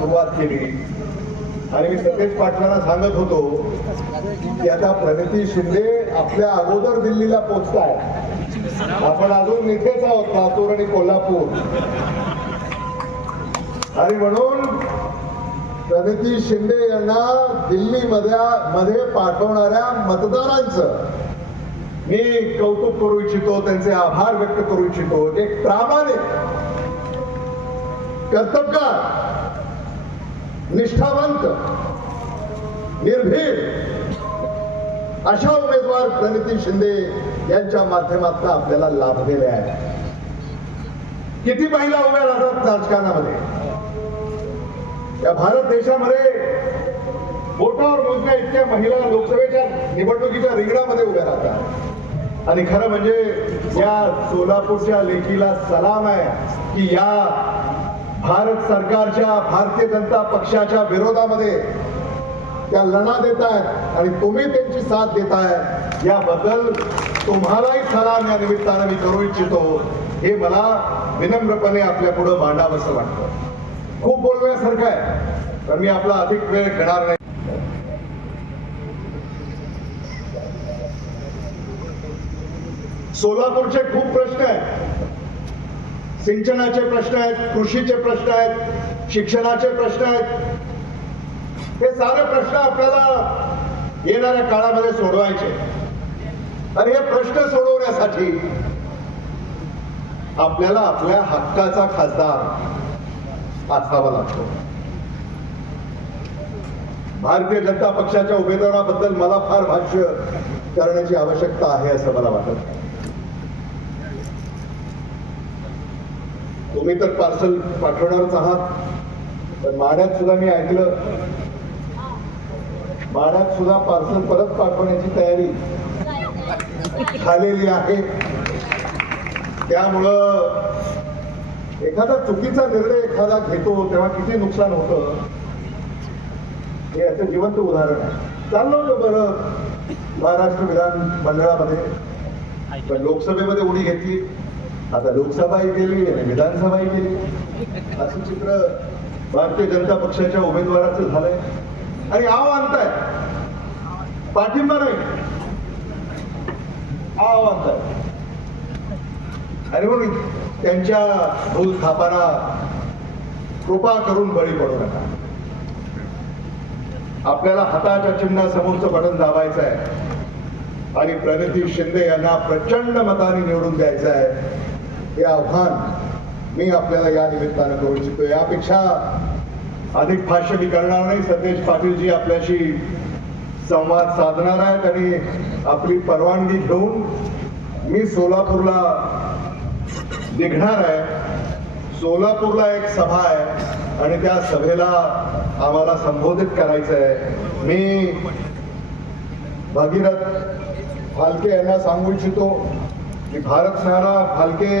सुरुवात केली. आणि मी सतेज पाटलांना सांगत होतो की आता प्रगती शिंदे आपल्या अगोदर दिल्लीला पोचताय. आपण अजून इथेच आहोत लातूर आणि कोल्हापूर. आणि म्हणून प्रगती शिंदे यांना दिल्लीमध्ये मध्ये पाठवणाऱ्या मतदारांचं मी कौतुक करू इच्छितो त्यांचे आभार व्यक्त करू इच्छितो. एक प्रामाणिक कर्तबगार निष्ठावंत निर्भीड अशा उमेदवार प्रणिती शिंदे यांच्या माध्यमातून आपल्याला लाभलेले आहे. किती महिला उभ्या राहतात राजकारणामध्ये? या भारत देशामध्ये बोटावर मोजण्या इतक्या महिला लोकसभेच्या निवडणुकीच्या रिंगणामध्ये उभ्या राहतात. आणि खरं म्हणजे या सोलापूरच्या लेखीला सलाम आहे की या भारत सरकारच्या भारतीय जनता पक्षाच्या विरोधामध्ये त्या लढा देत आहेत आणि तुम्ही त्यांची साथ देताय याबद्दल तुम्हालाही सलाम या निमित्तानं मी करू इच्छितो. हे मला विनम्रपणे आपल्या पुढं मांडावंसं वाटतं. खूप बोलण्यासारखं आहे तर मी आपला अधिक वेळ घेणार नाही. सोलापूरचे खूप प्रश्न आहेत. सिंचनाचे प्रश्न आहेत कृषीचे प्रश्न आहेत शिक्षणाचे प्रश्न आहेत. हे सारे प्रश्न आपल्याला येणाऱ्या काळामध्ये सोडवायचे. आणि हे प्रश्न सोडवण्यासाठी आपल्याला आपल्या हक्काचा खासदार असावा लागतो. भारतीय जनता पक्षाच्या उमेदवाराबद्दल मला फार भाष्य करण्याची आवश्यकता आहे असं मला वाटत. तुम्ही तर पार्सल पाठवणारच आहात. पण माड्यात सुद्धा मी ऐकलं. माड्यात सुद्धा पार्सल परत पाठवण्याची तयारी झालेली आहे. त्यामुळं एखादा चुकीचा निर्णय एखादा घेतो तेव्हा किती नुकसान होतं? हे याचं जिवंत उदाहरण आहे. चाललो होतो बरं महाराष्ट्र विधान मंडळामध्ये. पण लोकसभेमध्ये उडी घेतली. आता लोकसभाही केली आणि विधानसभाही केली. असं चित्र भारतीय जनता पक्षाच्या उमेदवाराचं झालंय. आणि आव आणताय पाठिंबा नाही. आव आणताय आणि म्हणून त्यांच्या भूल थापाना कृपा करून बळी पडू नका. आपल्याला हाताच्या चिन्हासमोरचं बटन दाबायचं आहे आणि प्रगती शिंदे यांना प्रचंड मताने निवडून द्यायचं आहे हे आव्हान मी आपल्याला या निमित्तानं करू इच्छितो. यापेक्षा अधिक भाष्य मी करणार नाही. सतेज पाटीलजी आपल्याशी संवाद साधणार आहेत आणि आपली परवानगी घेऊन मी सोलापूरला निघणार आहे. सोलापूरला एक सभा आहे आणि त्या सभेला आम्हाला संबोधित करायचं आहे. मी भगीरथ फालके यांना सांगू इच्छितो. की भारत नाना फालके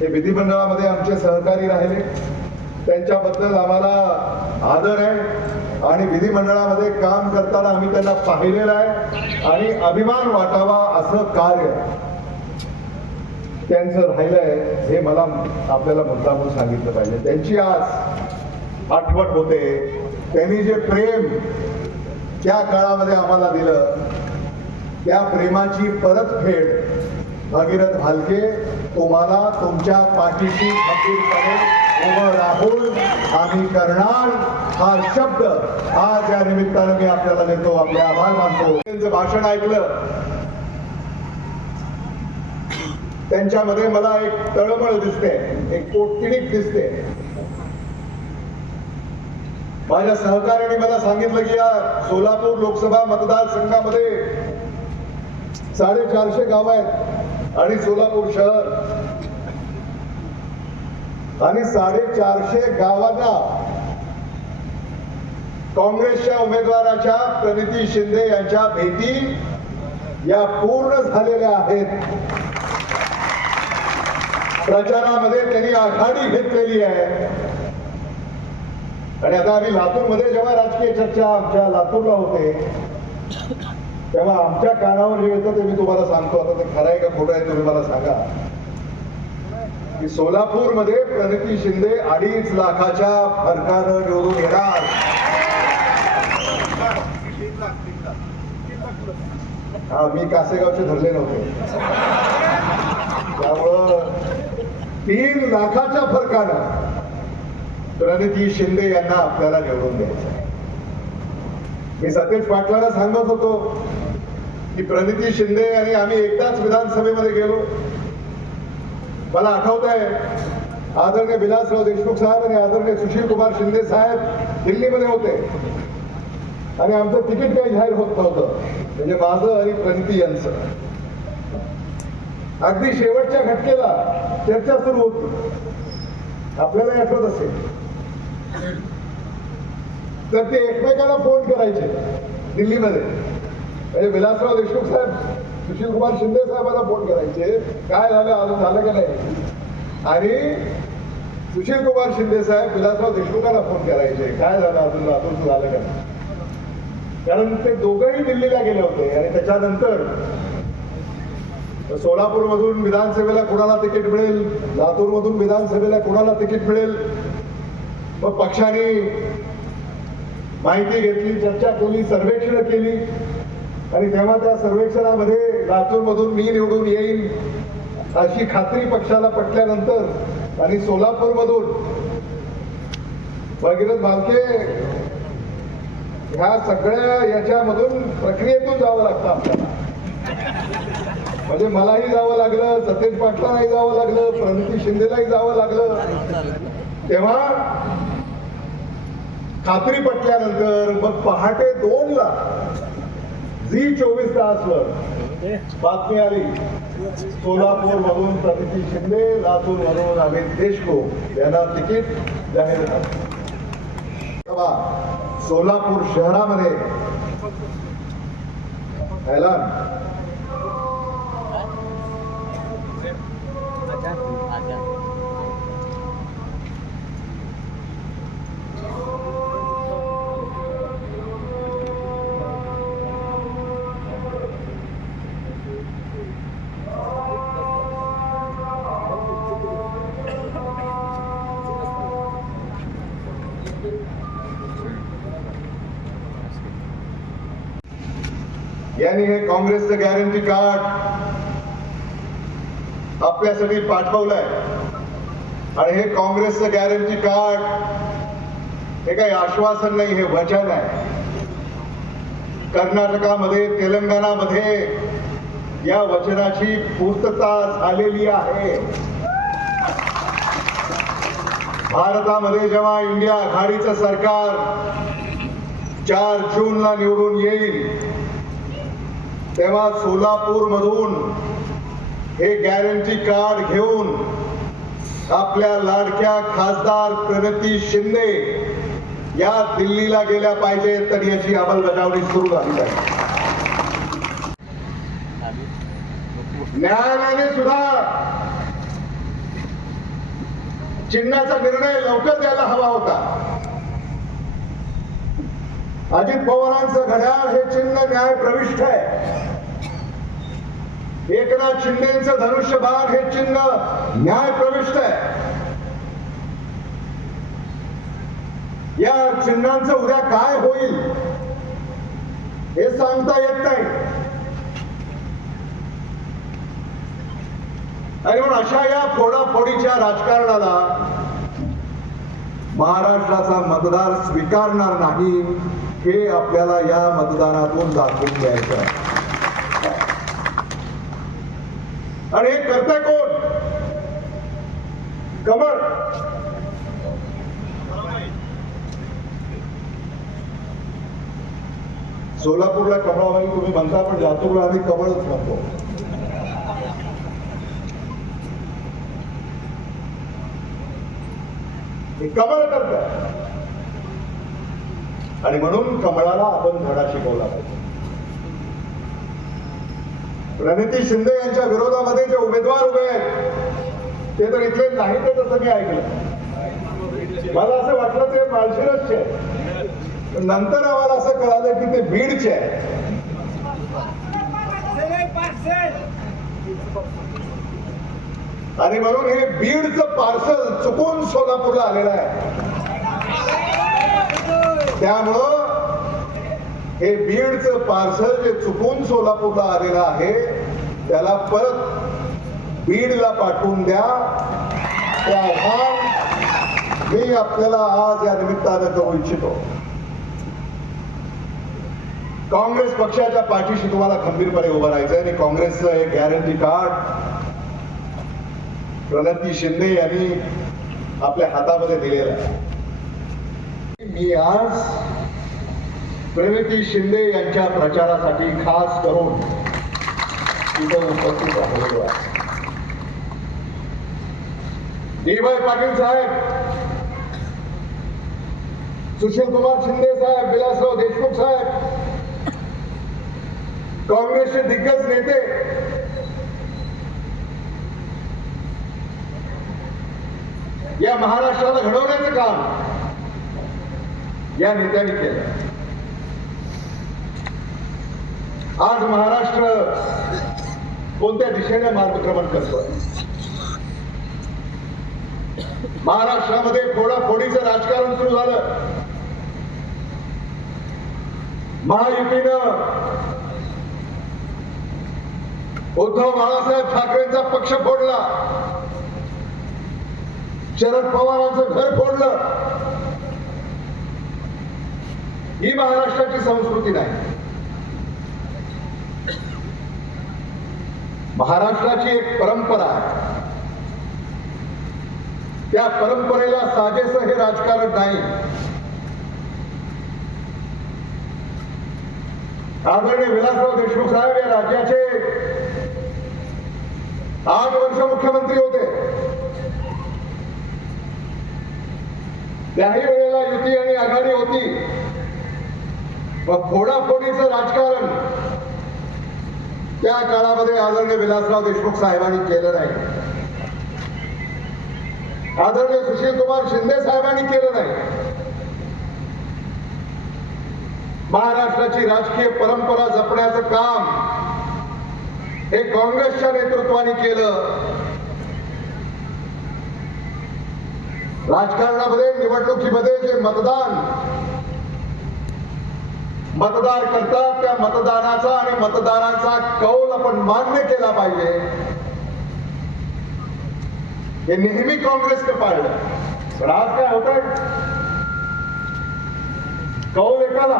हे विधिमंडळामध्ये आमचे सहकारी राहिले. त्यांच्याबद्दल आम्हाला आदर आहे आणि विधिमंडळामध्ये काम करताना आम्ही त्यांना पाहिलेलं आहे आणि अभिमान वाटावा असं कार्य त्यांचं राहिलंय हे मला आपल्याला मुद्दामून सांगितलं पाहिजे. त्यांची आज आठवण होते. त्यांनी जे प्रेम त्या काळामध्ये आम्हाला दिलं त्या प्रेमाची परतफेड भगीरथ भालके तुम्हाला तुमच्या पाठीशी खंबीरपणे उभं राहून आम्ही करणार हा शब्द. आज या निमित्तानं मी आपल्याला देतो आपले आभार मानतो. त्यांचं भाषण ऐकलं. त्यांच्यामध्ये मला एक तळमळ दिसते एक पोटकिणीक दिसते. माझ्या सहकार्याने मला सांगितलं की या सोलापूर लोकसभा मतदारसंघामध्ये साडेचारशे गाव आहेत. आणि सोलापूर शहर. आणि साडेचारशे गावांना काँग्रेसच्या उमेदवाराच्या प्रणिती शिंदे यांच्या भेटी या पूर्ण झालेल्या आहेत. प्रचारामध्ये त्यांनी आघाडी घेतलेली आहे. आणि आता आम्ही लातूरमध्ये जेव्हा राजकीय चर्चा आमच्या लातूरला होते तेव्हा आमच्या कानावर जे येतं ते मी तुम्हाला सांगतो. आता ते खरं आहे का खोटं आहे तुम्ही मला सांगा. की सोलापूरमध्ये प्रणिती शिंदे अडीच लाखाच्या फरकानं निवडून येणार. हा मी कासेगावचे धरले नव्हते. त्यामुळं तीन लाखाच्या फरकानं प्रणिती शिंदे यांना आपल्याला निवडून द्यायचं मी सतेज पाटलाला सांगत होतो की प्रणिती शिंदे आणि आम्ही एकदाच विधानसभेमध्ये गेलो. मला आठवत आहे आदरणीय विलासराव देशमुख साहेब आणि आदरणीय सुशील कुमार शिंदे साहेब दिल्लीमध्ये होते. आणि आमचं तिकीट काही जाहीर होत नव्हतं. म्हणजे माझं आणि प्रणिती यांचं. अगदी शेवटच्या घटकेला चर्चा सुरू होती. आपल्याला आठवत असेल. तर ते एकमेकांना फोन करायचे दिल्लीमध्ये. म्हणजे विलासराव देशमुख साहेब सुशील कुमार शिंदे साहेबांना फोन करायचे काय झालं अजून झालं का नाही? आणि सुशील कुमार शिंदे साहेब विलासराव देशमुखांना फोन करायचे काय झालं अजून अजून झालं का नाही? कारण ते दोघंही दिल्लीला गेले होते आणि त्याच्यानंतर सोलापूर मधून विधानसभेला कोणाला तिकीट मिळेल लातूर मधून विधानसभेला कोणाला तिकीट मिळेल? मग पक्षाने माहिती घेतली चर्चा केली सर्वेक्षण केली. आणि तेव्हा त्या सर्वेक्षणामध्ये लातूर मधून मी निवडून येईल अशी खात्री पक्षाला पटल्यानंतर आणि सोलापूर मधून भगीरथ भालके ह्या सगळ्या याच्यामधून प्रक्रियेतून जावं लागतं आपल्याला. म्हणजे मलाही जावं लागलं सतेज पाटलांनाही जावं लागलं प्रणिती शिंदेलाही जावं लागलं. तेव्हा खात्री पटल्यानंतर मग पहाटे दोन ला झी चोवीस तासवर बातमी आली. सोलापूर मधून प्रतिती शिंदे लातूर मधून अमित देशमुख यांना तिकीट जाहीर झालं. सोलापूर शहरामध्ये ऐलान यांनी हे काँग्रेसचं गॅरंटी कार्ड आपल्यासाठी पाठवलंय. आणि हे काँग्रेसचं गॅरंटी कार्ड हे काही आश्वासन नाही हे वचन आहे. कर्नाटकामध्ये तेलंगणामध्ये या वचनाची पूर्तता झालेली आहे. भारतामध्ये जेव्हा इंडिया आघाडीचं सरकार चार जूनला निवडून येईल तेव्हा सोलापूर मधून हे गॅरंटी कार्ड घेऊन आपल्या लाडक्या खासदार प्रणती शिंदे या दिल्लीला गेल्या पाहिजे तर याची अंमलबजावणी सुरू झाली आहे. न्यायालयाने सुद्धा चिन्हाचा निर्णय लवकर द्यायला हवा होता. अजित पवारांचं घड्याळ हे चिन्ह न्याय प्रविष्ट आहे. एकनाथ शिंदेचं धनुष्यबाण हे चिन्ह न्याय प्रविष्ट आहे. या चिन्हांचं उद्या काय होईल हे सांगता येत नाही. आणि म्हणून अशा या फोडाफोडीच्या राजकारणाला महाराष्ट्राचा मतदार स्वीकारणार नाही हे आपल्याला या मतदानातून दाखवून द्यायचं आहे. आणि हे करते कोण? कमळ. सोलापूरला कमळाबाई तुम्ही म्हणता पण लातूरला आम्ही कमळच म्हणतो. हे कमळ करत आणि म्हणून कमळाला आपण धडा शिकवला पाहिजे. प्रणिती शिंदे यांच्या विरोधामध्ये जे उमेदवार उभे आहेत ते तर इथले नाही ते तसं मी ऐकलं. मला असं वाटलं ते माळशिरसचे नंतर आम्हाला असं कळालं की ते बीडचे आहे आणि म्हणून हे बीडचं पार्सल चुकून सोलापूरला आलेलं आहे. त्यामुळं हे बीडचं पार्सल जे चुकून सोलापूरला आलेलं आहे त्याला परत बीडला पाठवून द्या. ते आव्हान मी आपल्याला आज या निमित्तानं करू इच्छितो. काँग्रेस पक्षाच्या पाठीशी तुम्हाला खंबीरपणे उभं राहायचं आणि काँग्रेसचं एक गॅरंटी कार्ड प्रणती शिंदे यांनी आपल्या हातामध्ये दिलेला मी आज प्रणती शिंदे यांच्या प्रचारासाठी खास करून तिथं उपस्थित राहिलेलो आहे. डी.वाय पाटील साहेब सुशील कुमार शिंदे साहेब विलासराव देशमुख साहेब काँग्रेसचे दिग्गज नेते या महाराष्ट्राला घडवण्याचं काम या नेत्यांनी केलं. आज महाराष्ट्र कोणत्या दिशेने मार्गक्रमण करतोय? महाराष्ट्रामध्ये फोडाफोडीचं राजकारण सुरू झालं. महायुतीनं उद्धव बाळासाहेब ठाकरेंचा पक्ष फोडला. शरद पवारांचं घर फोडलं. ही महाराष्ट्राची संस्कृती नाही. महाराष्ट्राची एक परंपरा आहे. त्या परंपरेला साजेस हे राजकारण नाही. आदरणीय विलासराव देशमुख साहेब या राज्याचे आठ वर्ष मुख्यमंत्री होते. त्याही वेळेला युती आणि आघाडी होती. मग फोडाफोडीचं राजकारण त्या काळामध्ये आदरणीय विलासराव देशमुख साहेबांनी केलं नाही. आदरणीय सुशील कुमार शिंदे साहेबांनी केलं नाही. महाराष्ट्राची राजकीय परंपरा जपण्याचं काम हे काँग्रेसच्या नेतृत्वाने केलं. राजकारणामध्ये निवडणुकीमध्ये जे मतदान मतदार करतात त्या मतदानाचा आणि मतदारांचा कौल आपण मान्य केला पाहिजे. हे नेहमी काँग्रेसनं पाळलं. पण आज काय होत आहे कौल एकाला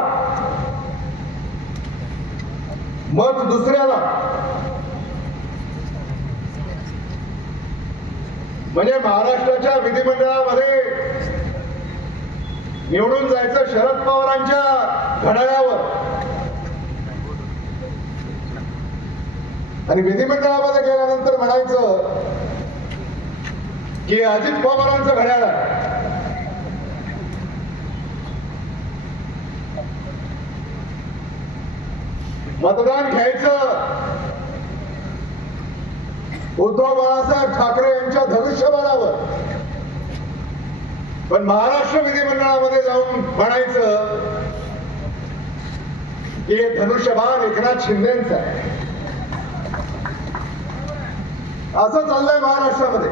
मत दुसऱ्याला. म्हणजे महाराष्ट्राच्या विधिमंडळामध्ये निवडून जायचं शरद पवारांच्या घड्याळावर. आणि विधिमंडळामध्ये गेल्यानंतर म्हणायचं की अजित पवारांचं घड्याळ आहे. मतदान घ्यायचं. उद्धव बाळासाहेब ठाकरे यांच्या धनुष्यबाणावर पण महाराष्ट्र विधिमंडळामध्ये जाऊन म्हणायचं की हे धनुष्यबाण एकनाथ शिंदेचं आहे. असं चाललंय महाराष्ट्रामध्ये.